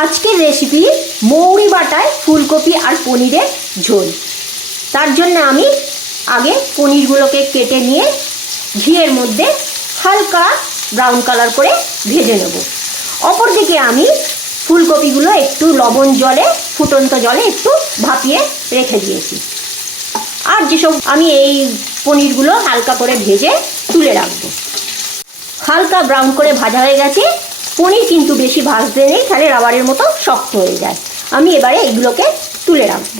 আজকের রেসিপি মৌরি বাটায় ফুলকপি আর পনিরের ঝোল। তার জন্য আমি আগে পনিরগুলোকে কেটে নিয়ে ঘিয়ের মধ্যে হালকা ব্রাউন কালার করে ভেজে নেব। অপরদিকে আমি ফুলকপিগুলো একটু লবণ জলে, ফুটন্ত জলে একটু ভাপিয়ে রেখে দিয়েছি। আর যেসব আমি এই পনিরগুলো হালকা করে ভেজে তুলে রাখব। হালকা ব্রাউন করে ভাজা হয়ে গেছে। পনির কিন্তু বেশি ভাজতে নেই, তাহলে রাবারের মতো শক্ত হয়ে যায়। আমি এবারে এগুলোকে তুলে রাখব।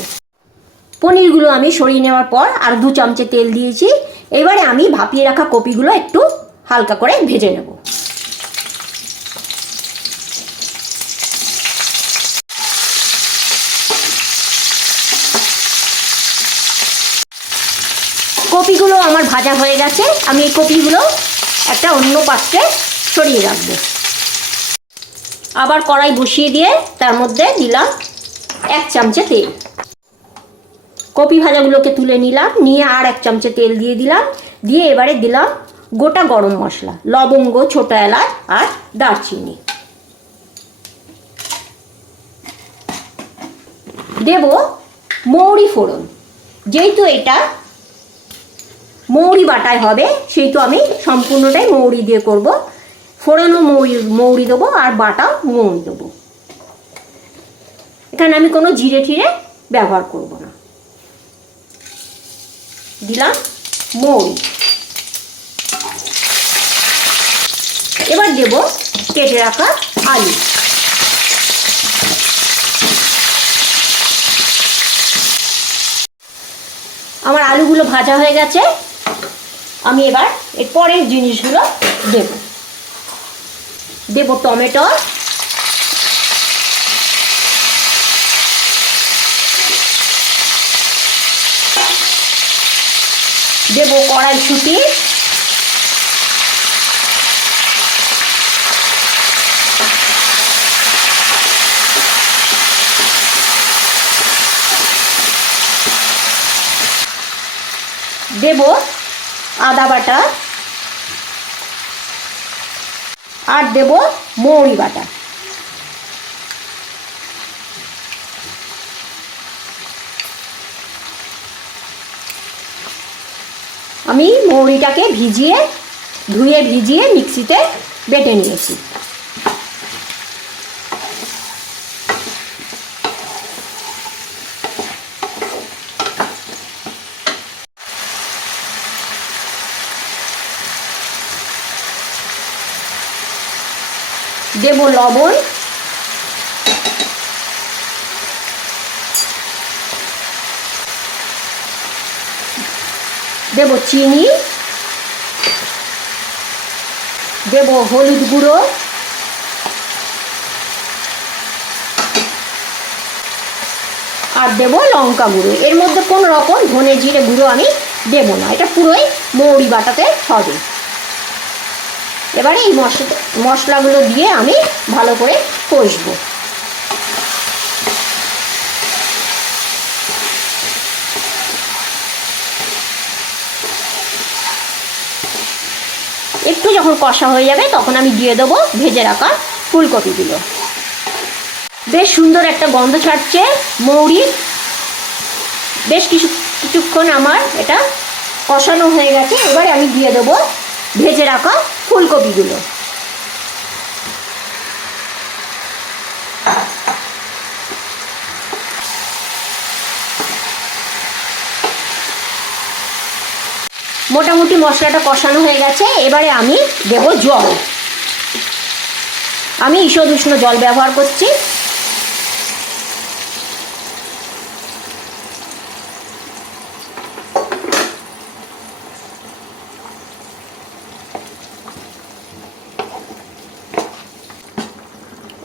পনিরগুলো আমি সরিয়ে নেওয়ার পর আর দু চামচে তেল দিয়েছি। এবারে আমি ভাপিয়ে রাখা কপিগুলো একটু হালকা করে ভেজে নেব। কপিগুলো আমার ভাজা হয়ে গেছে। আমি এই কপিগুলো একটা অন্য পাত্রে সরিয়ে রাখব। আবার কড়াই বসিয়ে দিয়ে তার মধ্যে দিলাম এক চামচে তেল। কপি ভাজাগুলোকে তুলে নিলাম, নিয়ে আর এক চামচে তেল দিয়ে দিলাম, দিয়ে এবারে দিলাম গোটা গরম মশলা, লবঙ্গ, ছোট এলাচ আর দারচিনি। দেব মৌরি ফোড়ন, যেহেতু এটা মৌরি বাটায় হবে, সেহেতু আমি সম্পূর্ণটাই মৌরি দিয়ে করব। ফোড়ানো মৌরি মৌরি দেবো আর বাটাও মৌরি দেবো। এখানে আমি কোনো জিরে ঠিরে ব্যবহার করব না। দিলাম মৌরি। এবার দেব কেটে রাখা আলু। আমার আলুগুলো ভাজা হয়ে গেছে। আমি এবার এর পরের জিনিসগুলো দেব। দেব টমেটো। দেব কড়াইশুটি। দেব আদা বাটা। আর দেব মৌরি বাটা আমি মৌরিটাকে ভিজিয়ে ধুয়ে ভিজিয়ে মিক্সিতে বেটে নিয়েছি। দেব লবণ। দেব চিনি। দেব হলুদ গুঁড়ো। আর দেব লঙ্কা গুঁড়ো। এর মধ্যে কোনো রকম ধনে জিরে গুঁড়ো আমি দেব না। এটা পুরোই মৌরি বাটাতে হবে। এবারে এই মশলা মশলাগুলো দিয়ে আমি ভালো করে কষবো। একটু যখন কষা হয়ে যাবে, তখন আমি দিয়ে দেবো ভেজে রাখা ফুলকপিগুলো। বেশ সুন্দর একটা গন্ধ ছাড়ছে মৌরির বেশ কিছু কিছুক্ষণ আমার এটা কষানো হয়ে গেছে। এবারে আমি দিয়ে দেবো ভেজে রাখা ফুলকপিগুলো। মোটামুটি মশলাটা কষানো হয়ে গেছে, এবারে আমি দেব জল। আমি ঈষদ উষ্ণ জল ব্যবহার করছি।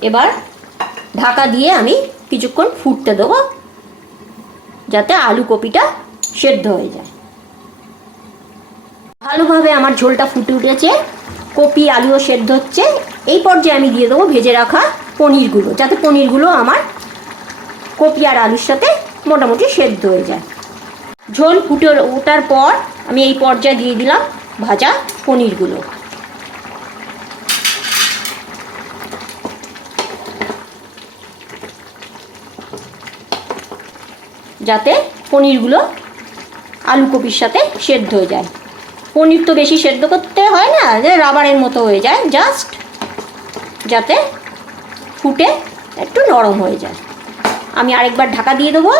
এবার ঢাকা দিয়ে আমি কিছুক্ষণ ফুটতে দেবো, যাতে আলু কপিটা সেদ্ধ হয়ে যায়। ভালোভাবে আমার ঝোলটা ফুটে উঠেছে, কপি, আলুও সেদ্ধ হচ্ছে। এই পর্যায়ে আমি দিয়ে দেবো ভেজে রাখা পনিরগুলো, যাতে পনিরগুলো আমার কপি আর আলুর সাথে মোটামুটি সেদ্ধ হয়ে যায়। ঝোল ফুটে ওঠার পর আমি এই পর্যায়ে দিয়ে দিলাম ভাজা পনিরগুলো। যাতে পনিরগুলো আলু কপির সাথে সেদ্ধ হয়ে যায়। পনির তো বেশি সেদ্ধ করতে হয় না, যে রাবারের মতো হয়ে যায়, জাস্ট যাতে ফুটে একটু নরম হয়ে যায়। আমি আরেকবার ঢাকা দিয়ে দেবো।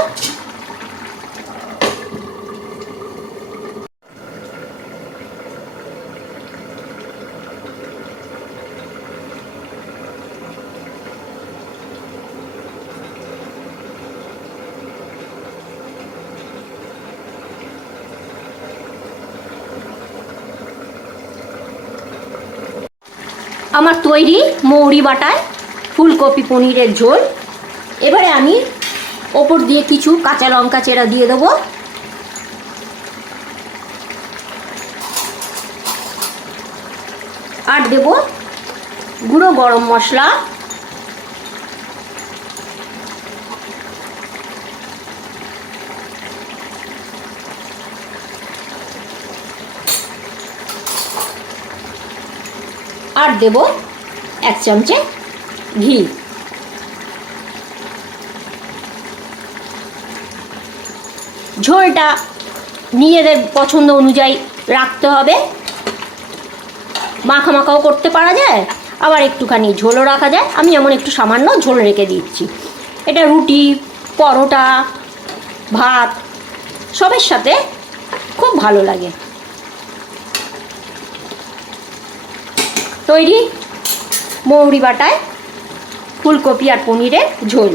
আমার তৈরি মৌরি বাটায় ফুলকপি পনিরের ঝোল। এবারে আমি ওপর দিয়ে কিছু কাঁচা লঙ্কা চেরা দিয়ে দেবো। আর দেব গুঁড়ো গরম মশলা। আর দেব এক চামচে ঘি। ঝোলটা নিজেদের পছন্দ অনুযায়ী রাখতে হবে। মাখা মাখাও করতে পারা যায়, আবার একটুখানি ঝোলও রাখা যায়। আমি যেমন একটু সামান্য ঝোল রেখে দিচ্ছি। এটা রুটি, পরোটা, ভাত, সবের সাথে খুব ভালো লাগে। তৈরি মৌরি বাটায় ফুলকপি আর পনিরের ঝোল।